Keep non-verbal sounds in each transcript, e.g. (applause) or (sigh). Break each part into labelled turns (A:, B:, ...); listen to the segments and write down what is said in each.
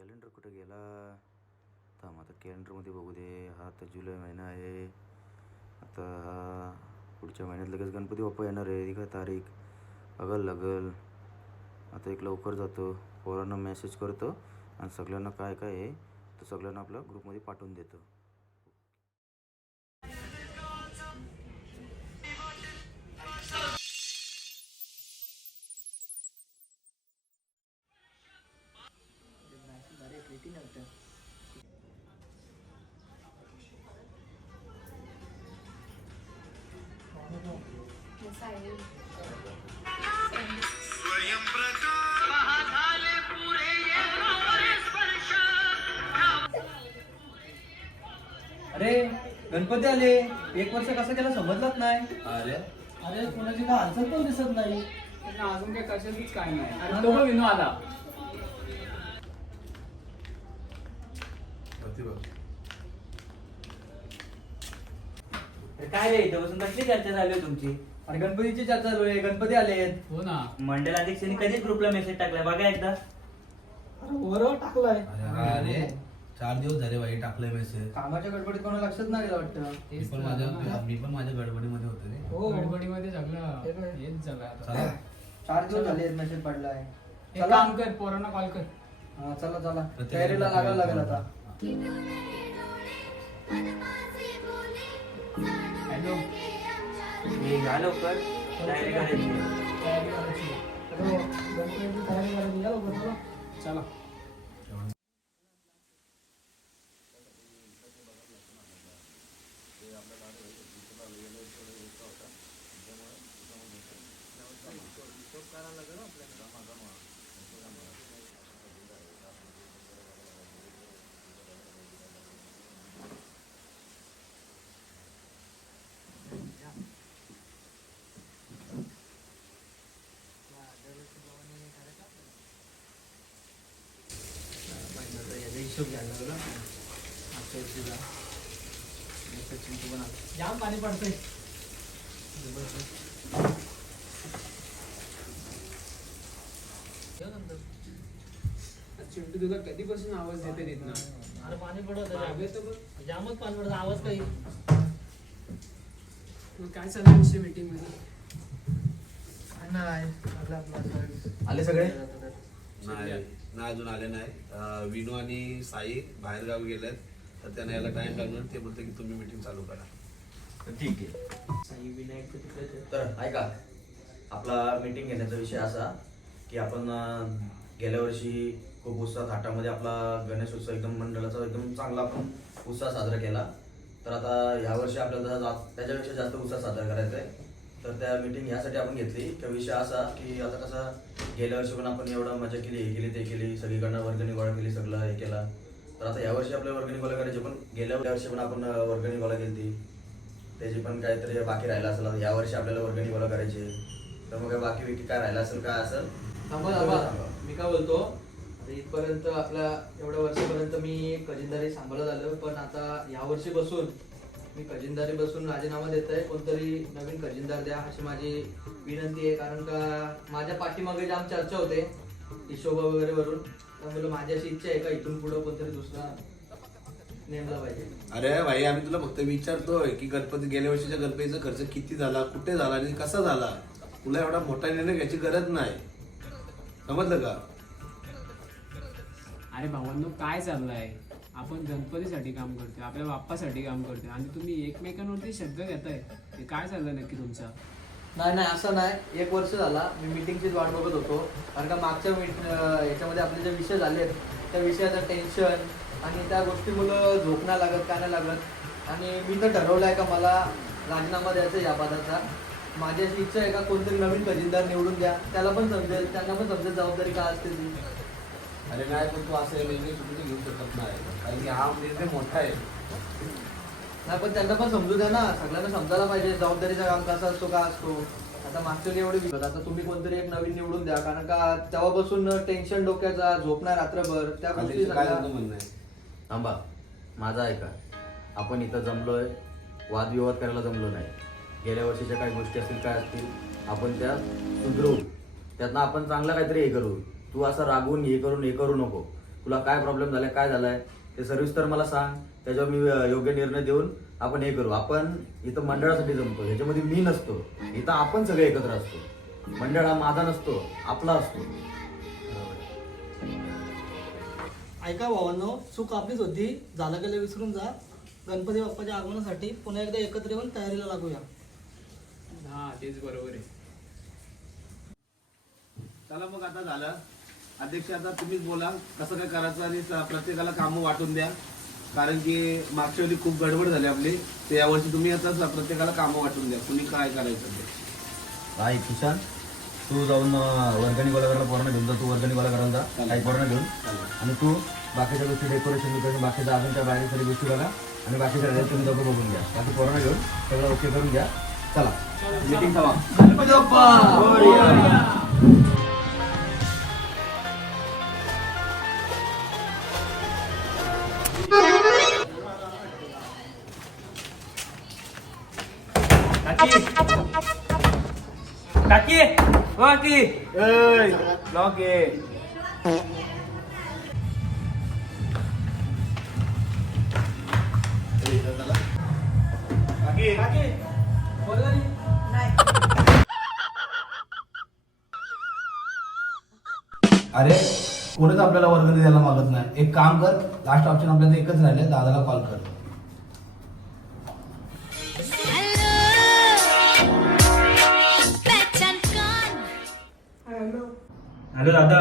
A: Calendar कुठं गेला? थांब आता कॅलेंडरमध्ये बघू दे. हा आता जुलै महिना आहे. आता हा पुढच्या महिन्यात लगेच गणपती बाप्पा येणार आहे. ती काय तारीख. अगल लगल. आता एक लवकर जातो. पोरांना मेसेज करतो आणि सगळ्यांना काय काय आहे तर सगळ्यांना आपल्या ग्रुपमध्ये पाठवून देतो.
B: अरे गणपती आले. एक वर्ष कसं केलं समजलंच नाही.
C: अरे?
B: अरे कोणाची काय हालचाल पण दिसत नाही.
D: अजून काय कशातच काय नाही. तो विनो आला
C: वरती बघ
E: काय रे इथं बसून कसली चर्चा आहे तुमची?
B: अरे गणपतीची चर्चा चालू आहे गणपती आलेत
D: हो ना.
E: मंडल अध्यक्षांनी कधीच ग्रुपला मेसेज टाकलाय बघा एकदा.
B: अरे टाकलाय.
C: अरे हा अरे चार दिवस झाले बाई टाकलंय मेसेज
B: कामाच्या गडबडीत कोणाला लक्षात नाही गेलं वाटतं.
C: मी पण माझ्या मी पण माझ्या गडबडीमध्ये होतो रे.
B: हो.
D: गडबडीमध्ये सगळं
B: हे?
D: हेच झालं आता.
B: चार दिवस झाले मेसेज पडलाय.
D: एक
B: चला.
D: काम कर पोरांना कॉल कर.
B: हा चला चला. तयारीला लागायला लागेल आता.
D: हॅलो
E: घ्या लवकर तयारी करायची
D: तयारी
B: चला.
D: चला जाम पाणी पडतंय चिंटू तुला कधीपासून आवाज देते तिथनं
F: अरे पाणी पडत
D: मागे तर बघ.
F: जामच पाणी पडत आवाज काही
D: मग काय चालू विषय
B: मीटिंगमध्ये नाही.
A: आले सगळे
C: नाही नाही अजून आले नाही. विनू आणि साई बाहेर गावी गेलेत. तर त्यांना यायला टाइम लागणार. ते बोलते की तुम्ही मीटिंग चालू करा.
A: ठीक आहे. तर ऐका आपला मीटिंग घेण्याचा विषय असा की आपण गेल्या वर्षी खूप उत्साह थाटामध्ये आपला गणेश उत्सव एकदम मंडळाचा एकदम चांगला आपण उत्साह साजरा केला. तर आता यावर्षी आपल्याला त्याच्यापेक्षा जास्त उत्साह साजरा करायचा आहे. तर त्या मीटिंग यासाठी आपण घेतली. की विषय असा की आता कसं गेल्या वर्षी पण आपण एवढं मजा केली हे केली ते केली सगळीकडनं वर्गणी गोळा केली सगळं हे केला. तर आता यावर्षी आपल्या वर्गणी गोळा करायची पण गेल्या वर्षी पण आपण वर्गणी गोळा केली त्याची पण काहीतरी बाकी राहिला असेल. आता यावर्षी आपल्याला वर्गणी गोळा करायची. तर मग काय बाकी विकी काय राहिला असेल काय असेल.
B: मी काय बोलतो? इथपर्यंत आपल्या एवढ्या वर्षापर्यंत मी खजिनदारी सांभाळत आलो. पण आता या वर्षी बसून मी खजिनदारी बसून राजीनामा देत आहे कोणतरी नवीन खजिनदार द्या अशी माझी विनंती आहे. कारण का माझ्या पाठीमागे जाम चर्चा होते हिशोबा वगैरे वरून त्यामुळे माझी अशी इच्छा आहे का इथून पुढे कोणतरी दुसरा नेमला पाहिजे?
C: अरे भाई आम्ही तुला फक्त विचारतोय की गणपती गेल्या वर्षीच्या गणपतीचा खर्च किती झाला कुठे झाला आणि कसा झाला? तुला एवढा मोठा निर्णय घ्यायची गरज नाही. समजलं का?
D: अरे भावांनो काय चाललंय? आपण गणपतीसाठी काम करतोय आपल्या बाप्पासाठी काम करतोय आणि तुम्ही एकमेकांवरती शब्द घेताय ते काय झालं नक्की तुमचं?
B: नाही नाही असं नाही. एक वर्ष झाला मी मिटिंगचीच वाट बघत होतो. कारण का मागच्या मीट याच्यामध्ये आपले जे विषय झाले त्या विषयाचं टेन्शन आणि त्या गोष्टीमुळं झोप नाही लागत काय नाही लागत. आणि मी तर ठरवलं आहे का मला राजीनामा द्यायचा आहे या पदाचा. माझी अशी इच्छा आहे का कोणतरी नवीन खजिनदार निवडून द्या. त्याला पण समजेल त्यांना पण समजेल जबाबदारी काय असते ती.
C: अरे नाही पण तू असं निर्णय चुकीचे घेऊ शकत नाही. कारण की हा निर्णय मोठा आहे.
B: नाही पण त्यांना पण समजू द्या ना. सगळ्यांना समजायला पाहिजे. जबाबदारीचा काम कसा असतो का असतो? आता मागच्या एवढी विकत आता तुम्ही कोणतरी एक नवीन निवडून द्या. कारण का तेव्हापासून टेन्शन डोक्याचा झोपणार रात्रभर. त्या गोष्टी
C: काय
B: सगळ्या
C: तुझं म्हणणं आहे?
A: थांबा. माझा ऐका. आपण इथं जमलोय. वादविवाद करायला जमलो नाही. गेल्या वर्षीच्या काही गोष्टी असतील काय असतील आपण त्या सुधरवू त्यातनं आपण चांगलं काहीतरी हे करू. तू असं रागवून हे करून हे करू नको. तुला काय प्रॉब्लेम झालाय काय झालाय ते सविस्तर मला सांग. त्याच्यावर मी योग्य निर्णय देऊन आपण हे करू. आपण इथं मंडळासाठी जमतो. ह्याच्यामध्ये मी नसतो. इथं आपण सगळे एकत्र असतो. मंडळ हा माझा नसतो आपला असतो.
F: ऐका भावांनो चूक आपलीच होती. झालं गेलं विसरून जा. गणपती बाप्पाच्या आगमनासाठी पुन्हा एकदा एकत्र येऊन तयारीला लागूया.
D: हा तेच बरोबर आहे.
C: चला मग आता झालं. अध्यक्ष आता तुम्हीच बोला कसं काय करायचं आणि प्रत्येकाला कामं वाटून द्या. कारण की मागच्या वेळी खूप गडबड झाली आपली तर यावर्षी तुम्ही आता प्रत्येकाला कामं वाटून द्या. कुणी काय करायचं ते?
A: काय किशान तू जाऊन अं, वर्गणी गोळा करायला पोरांना घेऊन जा तू वर्गणी गोळा करायला जा काही पोरांना घेऊन. आणि तू बाकीच्या गोष्टी डेकोरेशन बिकोरेशन बाकीच्या अजून त्या बाहेर सगळी गोष्टी बघा. आणि बाकीच्या राहिल्या तुम्ही दोघं बघून घ्या. बाकी पोरांना घेऊन सगळं ओके करून घ्या. चला. मीटिंग समा
C: ब्लॉक आहे
G: अरे कोणीच आपल्याला वर्गणी द्यायला मागत नाही. एक काम कर लास्ट ऑप्शन आपल्याला एकच राहिले दादाला कॉल कर.
E: हॅलो दादा.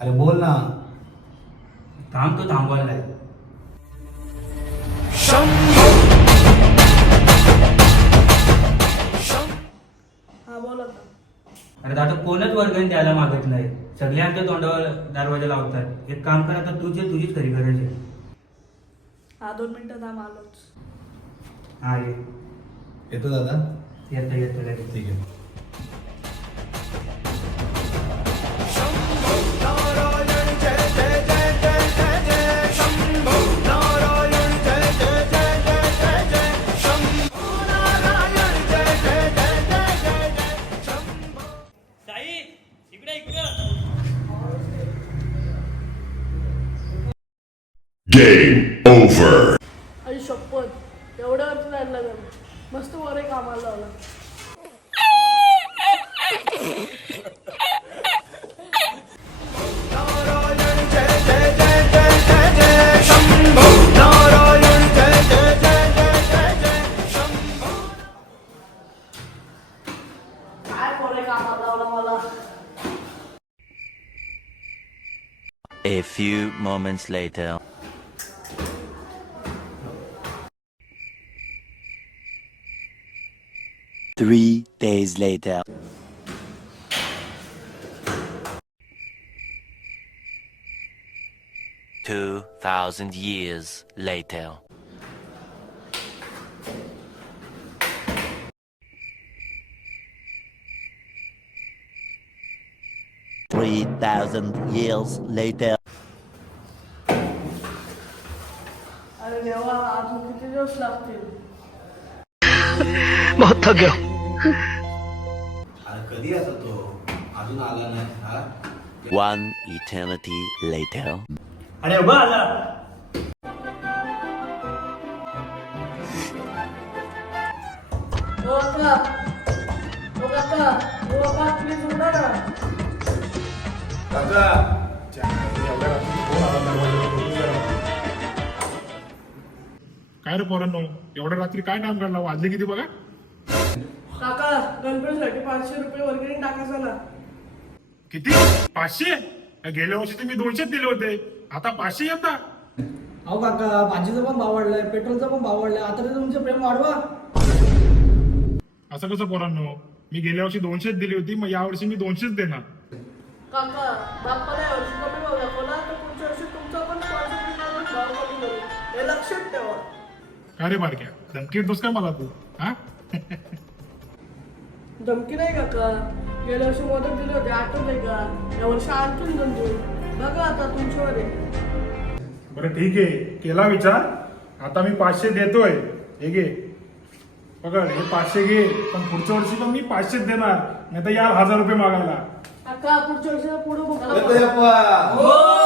G: अरे बोल ना.
E: थांब तो थांबवायला अरे दादा कोणच वर्गणी द्यायला मागत नाही. सगळे आमच्या तोंडावर दरवाजा लावतात. एक काम कर आता तुझी तुझीच खरी गरज आहे.
H: हा दोन मिनिटं थांब आलोच.
E: हा ये.
G: येतो दादा.
E: येतं येतं लगेच
G: ठीक आहे
E: साई इकडे इकडे
I: Game over.
J: Few moments later. Three days later. Two thousand years later. Three thousand years later.
H: अजून किती दिवस लागतील
G: अरे कधी आता तो अजून आला नाही हा
J: One eternity later.
E: अरे उभा आला
H: ओ काका ओ काका ओ काका प्लीज उडा
K: काय रे पोरांनो? एवढ्या रात्री काय काम करणार वाजले किती बघा?
H: काका गणपतीसाठी पाचशे रुपये वर्गणी टाकायचा ना
K: किती? पाचशे? गेल्या वर्षी तुम्ही दोनशेच दिले होते. आता पाचशे येता.
F: अहो काका भाजीचा पण भाव वाढलाय पेट्रोलचा पण भाव वाढलाय. आता तरी तुमचे प्रेम वाढवा.
K: असं कसं पोरांनो? मी गेल्या वर्षी दोनशेच दिली होती मग यावर्षी मी दोनशेच देणार.
H: काका बाप्पाला या वर्षी कमी भाव दाखवला तर पुढच्या वर्षी तुमचा पण पाचशे रुपये भाव कमी करू हे लक्षात ठेवा.
K: काय रे बारक्या धमकी देतोस काय मला तू? हा?
H: धमकी नाही काका गेल्या वर्षी मोदक दिले होते आठवते का? या वर्षी आणखीन दोन देऊ बघा आता तुमच्यावर आहे.
K: बरं ठीक आहे. केला विचार. आता मी पाचशे देतोय. हे घे. पकड हे पाचशे घे. पण पुढच्या वर्षी पण मी पाचशेच देणार. नाही तर यार हजार रुपये मागायला.
H: काका पुढच्या वर्षीला पुढे बघा.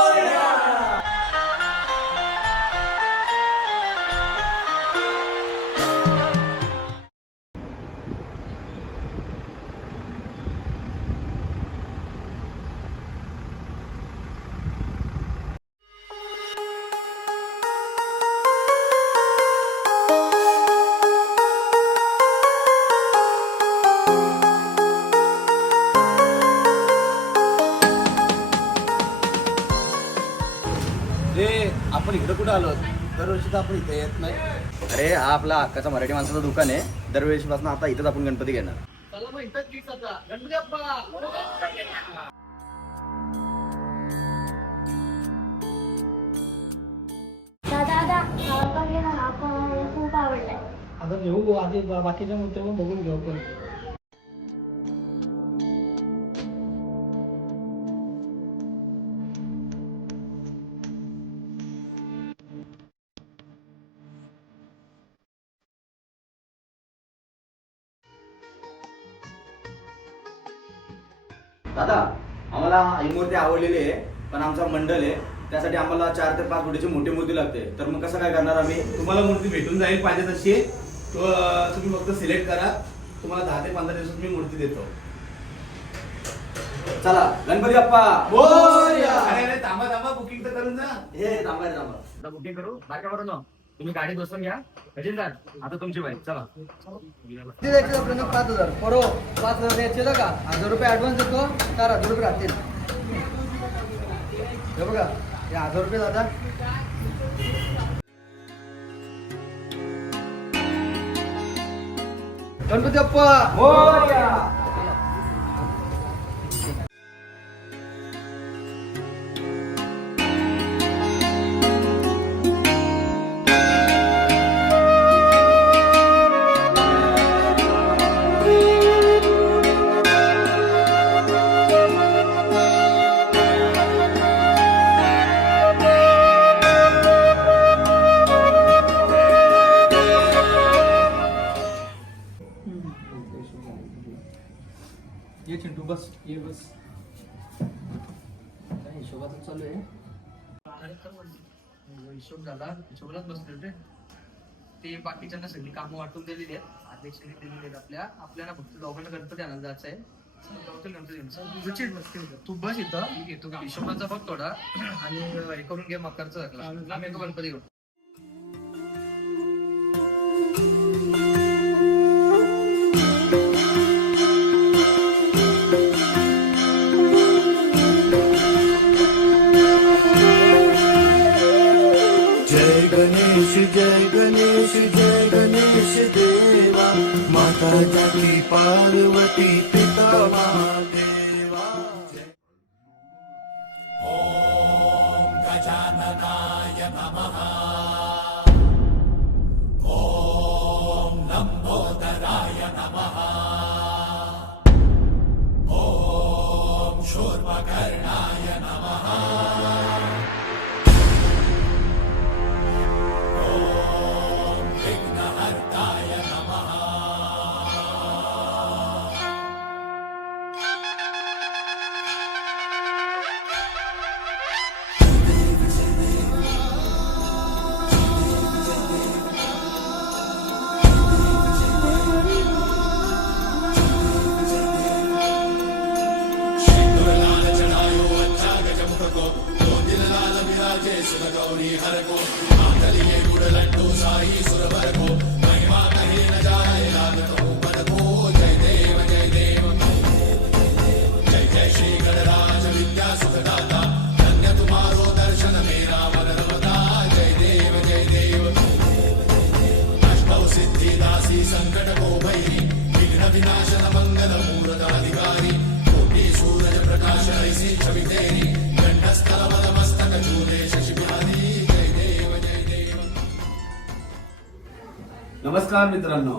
G: आलो दरवर्षी तर आपण इथे येत नाही.
A: अरे हा आपला हक्काचा मराठी माणसाचं दुकान आहे. दरवेळेसपासून आता इथंच आपण गणपती घेणार.
B: चला मग इथंच fix आता. गणपती बाप्पा
H: दादा दादा आपण खूप आवडलाय.
F: आता घेऊ आधी बाकीच्या मूर्ती पण बघून घेऊ पण
A: ही मूर्ती आवडलेली आहे पण आमचा मंडळ आहे. त्यासाठी आम्हाला चार ते पाच फुटीची मोठी मूर्ती लागते. तर मग कसं काय करणार आम्ही?
C: तुम्हाला मूर्ती भेटून जाईल पाहिजे तशी. तुम्ही फक्त सिलेक्ट करा. तुम्हाला दहा ते पंधरा दिवसात मी मूर्ती देतो.
A: चला गणपती बाप्पा.
C: थांबा थांबा बुकिंग तर करून जा.
A: हे थांबा थांबा.
E: बुकिंग करू? बारक्यावरून तुम्ही गाडी बसून घ्या. खजिनदार आता तुमची बाईक चला.
B: पाच हजार. बरोबर पाच हजार द्यायचे का हजार रुपये ऍडव्हान्स देतो. चार हजार रुपये राहतील. हे बघा हे हजार रुपये दादा. गणपती अप्पा बाप्पा हो, ये चिंटू बस
D: ये बस.
B: काय हिशोबातच चालू आहे. हिशोब झाला. हिशोबालाच बसले रे ते बाकीच्यांना सगळी कामं वाटून दिलेली आहेत. अध्यक्षांनी दिलेली आहेत आपल्या. आपल्याला फक्त दोघांना गणपती आणायला जायचं आहे. तू बस इथं. घेतो हिशोबाचा बघ थोडा. आणि हे करून घे मकरचा. येतो गणपती घेऊन
J: గౌరీ హరకో మా తల్లియే గుడలంటూ సాయి సురవరకో మహిమా కహేన జాయే నాగతో పదకో. జై దేవ వినాశన మంగళ మూలదాధికారి కోటి సూరజ ప్రకాశ ఐసి చవితేరి.
C: नमस्कार मित्रांनो.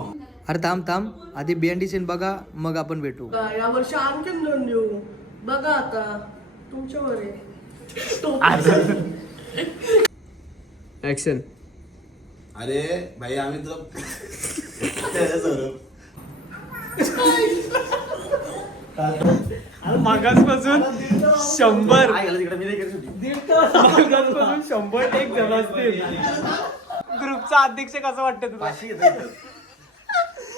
B: अरे थांब थांब. आधी बीएनडी सीन बघा मग आपण भेटू.
H: या वर्षी आणखीन दोन देऊ. बघा आता तुमच्यावर आहे. (laughs)
B: ऍक्शन
C: अरे भाई आम्ही तर
D: मागासपासून शंभर.
A: काय झालं तिकडे मी नाही केली shooting.
D: मागासपासून शंभर टेक झालं असतील. ग्रुपचा अध्यक्ष कसं वाटतं तुला?
A: पाचशे घेतो इथं.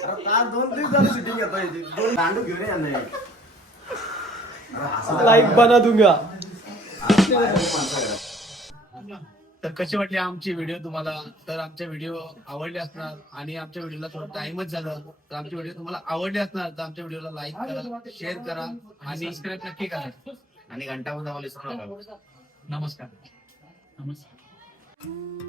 A: अरे तास दोन तीन झाले शूटिंग घेतो इथे. दोन दांडू घेऊन ये यांना एक. अरे हसायला
D: लाईक बना दूंगा.
A: अरे बाहेर माणसाकडे.
C: तर कशी वाटली आमची व्हिडिओ तुम्हाला? तर आमचे व्हिडिओ आवडले असणार आणि आमच्या व्हिडिओला थोडं टाइमच झालं. तर आमचे व्हिडिओ तुम्हाला आवडले असणार तर आमच्या व्हिडिओला लाईक करा शेअर करा आणि सबस्क्राईब नक्की करा.
A: आणि घंटा पण विसरू नका.
C: नमस्कार.
D: नमस्कार.